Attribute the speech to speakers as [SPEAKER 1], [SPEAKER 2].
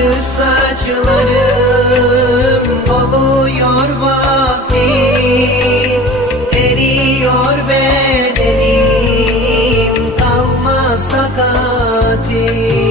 [SPEAKER 1] Sarı saçlarım doluyor vakti Eriyor bedenim kalmaz takatim.